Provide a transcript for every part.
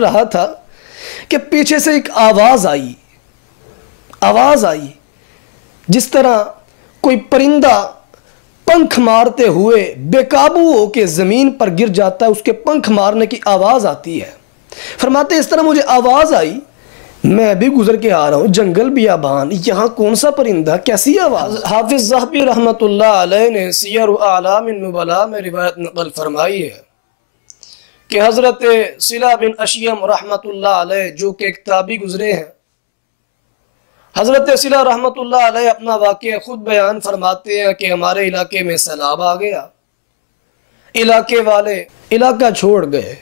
رہا تھا کہ پیچھے سے ایک آواز آئی جس طرح کوئی پرندہ پنکھ مارتے ہوئے بے قابو ہو کے زمین پر گر جاتا ہے، اس کے پنکھ مارنے کی آواز آتی ہے۔ فرماتے ہیں اس طرح مجھے آواز آئی، میں بھی گزر کے آ رہا ہوں، جنگل بیابان، یہاں کون سا پرندہ، کیسی آواز؟ حافظ ذہبی رحمۃ اللہ علیہ نے سیر اعلام النبلاء میں روایت نقل فرمائی ہے کہ حضرت صلہ بن اشیم رحمۃ اللہ علیہ جو کہ ایک تابعی گزرے ہیں، حضرت صلہ رحمۃ اللہ علیہ اپنا واقعہ خود بیان فرماتے ہیں کہ ہمارے علاقے میں سیلاب آ گیا، علاقے والے علاقہ چھوڑ گئے،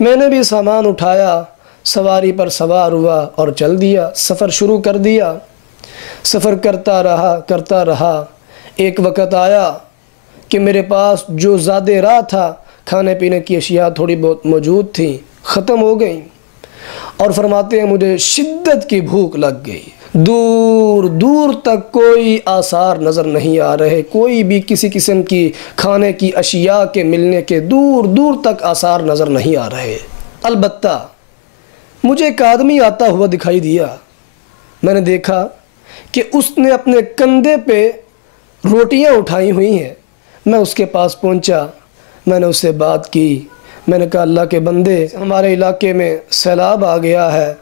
میں نے بھی سامان اٹھایا، سواری پر سوار ہوا اور چل دیا، سفر شروع کر دیا، سفر کرتا رہا۔ ایک وقت آیا کہ میرے پاس جو زیادہ راہ تھا، کھانے پینے کی اشیاء تھوڑی بہت موجود تھیں، ختم ہو گئیں، اور فرماتے ہیں مجھے شدت کی بھوک لگ گئی، دور دور تک کوئی آثار نظر نہیں آ رہے، کوئی بھی کسی قسم کی کھانے کی اشیاء کے ملنے کے دور دور تک آثار نظر نہیں آ رہے۔ البتہ مجھے ایک آدمی آتا ہوا دکھائی دیا، میں نے دیکھا کہ اس نے اپنے کندھے پہ روٹیاں اٹھائی ہوئی ہیں، میں اس کے پاس پہنچا، میں نے اس سے بات کی، میں نے کہا اللہ کے بندے، ہمارے علاقے میں سیلاب آ گیا ہے،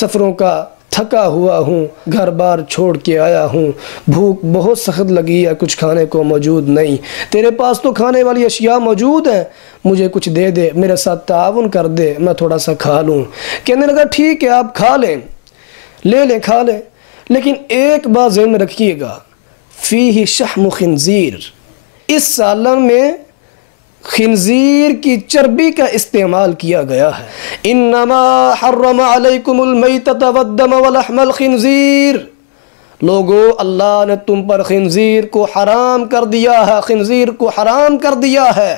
سفروں کا تھکا ہوا ہوں، گھر بار چھوڑ کے آیا ہوں، بھوک بہت سخت لگی ہے، کچھ کھانے کو موجود نہیں، تیرے پاس تو کھانے والی اشیاء موجود ہیں، مجھے کچھ دے دے، میرے ساتھ تعاون کر دے، میں تھوڑا سا کھا لوں۔ کہنے لگا ٹھیک ہے آپ کھا لیں، لے لیں، کھا لیں، لیکن ایک بات ذہن میں رکھیے گا، فیہ شحم خنزیر، اس سالن میں خنزیر کی چربی کا استعمال کیا گیا ہے۔ انما حرم علیکم المیتۃ والدم ولحم الخنزیر، لوگو اللہ نے تم پر خنزیر کو حرام کر دیا ہے، خنزیر کو حرام کر دیا ہے۔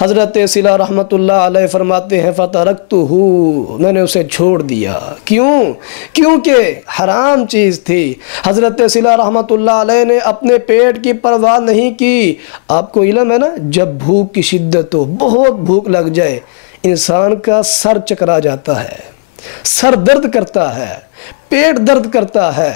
حضرت صلہ رحمۃ اللہ علیہ فرماتے ہیں فَتَرَكْتُهُ، میں نے اسے چھوڑ دیا، کیونکہ حرام چیز تھی۔ حضرت صلہ رحمۃ اللہ علیہ نے اپنے پیٹ کی پرواہ نہیں کی۔ آپ کو علم ہے نا، جب بھوک کی شدت ہو، بہت بھوک لگ جائے، انسان کا سر چکرا جاتا ہے، سر درد کرتا ہے، پیٹ درد کرتا ہے،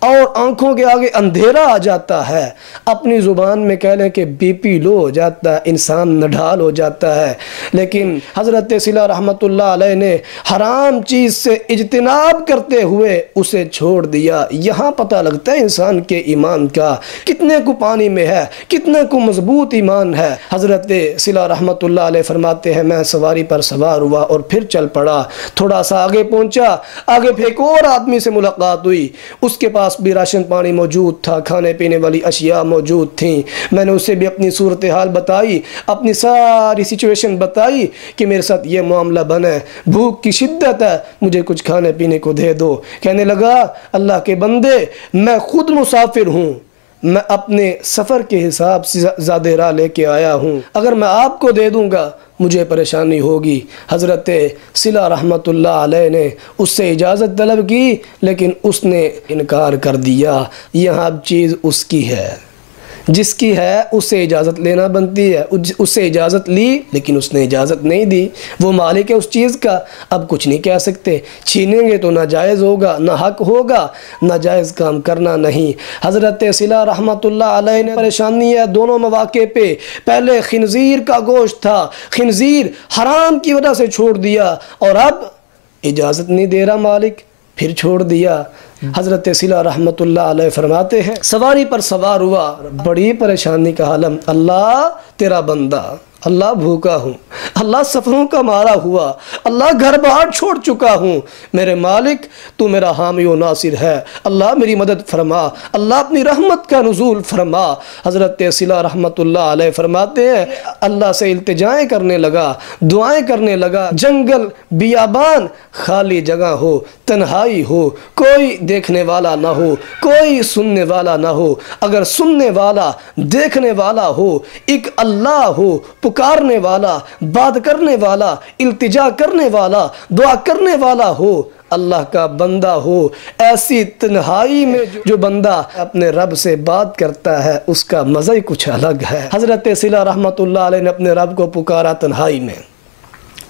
اور آنکھوں کے آگے اندھیرا آ جاتا ہے، اپنی زبان میں کہہ لیں کہ بی پی لو ہو جاتا ہے، انسان نڈھال ہو جاتا ہے۔ لیکن حضرت صلہ رحمۃ اللہ علیہ نے حرام چیز سے اجتناب کرتے ہوئے اسے چھوڑ دیا۔ یہاں پتہ لگتا ہے انسان کے ایمان کا کتنے کو پانی میں ہے، کتنے کو مضبوط ایمان ہے۔ حضرت صلہ رحمۃ اللہ علیہ فرماتے ہیں میں سواری پر سوار ہوا اور پھر چل پڑا، تھوڑا سا آگے پہنچا، آگے پھر ایک اور آدمی سے ملاقات ہوئی، اس کے پاس بھی راشن پانی موجود تھا، کھانے پینے والی اشیاء موجود تھیں۔ میں نے اسے بھی اپنی صورتحال بتائی، اپنی ساری سچویشن بتائی کہ میرے ساتھ یہ معاملہ بنا ہے، بھوک کی شدت ہے، مجھے کچھ کھانے پینے کو دے دو۔ کہنے لگا اللہ کے بندے، میں خود مسافر ہوں، میں اپنے سفر کے حساب سے زیادہ راہ لے کے آیا ہوں، اگر میں آپ کو دے دوں گا مجھے پریشانی ہوگی۔ حضرت صلہ رحمۃ اللہ علیہ نے اس سے اجازت طلب کی، لیکن اس نے انکار کر دیا۔ یہاں اب چیز اس کی ہے، جس کی ہے اس سے اجازت لینا بنتی ہے، اس سے اجازت لی لیکن اس نے اجازت نہیں دی، وہ مالک ہے اس چیز کا، اب کچھ نہیں کہہ سکتے، چھینیں گے تو ناجائز ہوگا، نہ حق ہوگا، ناجائز کام کرنا نہیں۔ حضرت صلہ رحمۃ اللہ علیہ نے پریشانی ہے دونوں مواقع پہ، پہلے خنزیر کا گوشت تھا، خنزیر حرام کی وجہ سے چھوڑ دیا، اور اب اجازت نہیں دے رہا مالک، پھر چھوڑ دیا۔ حضرت صلہ رحمۃ اللہ علیہ فرماتے ہیں سواری پر سوار ہوا، بڑی پریشانی کا عالم، اللہ تیرا بندہ، اللہ بھوکا ہوں، اللہ سفروں کا مارا ہوا، اللہ گھر بار چھوڑ چکا ہوں، میرے مالک تو میرا حامی و ناصر ہے، اللہ میری مدد فرما، اللہ اپنی رحمت کا نزول فرما۔ حضرت صلہ رحمۃ اللہ علیہ فرماتے ہیں اللہ سے التجائیں کرنے لگا، دعائیں کرنے لگا، جنگل بیابان، خالی جگہ ہو، تنہائی ہو، کوئی دیکھنے والا نہ ہو، کوئی سننے والا نہ ہو، اگر سننے والا دیکھنے والا ہو، ایک اللہ ہو، پکارنے والا، بات کرنے والا، التجا کرنے والا، دعا کرنے والا ہو، اللہ کا بندہ ہو، ایسی تنہائی میں جو بندہ اپنے رب سے بات کرتا ہے اس کا مزہ ہی کچھ الگ ہے۔ حضرت صلہ رحمۃ اللہ علیہ نے اپنے رب کو پکارا تنہائی میں،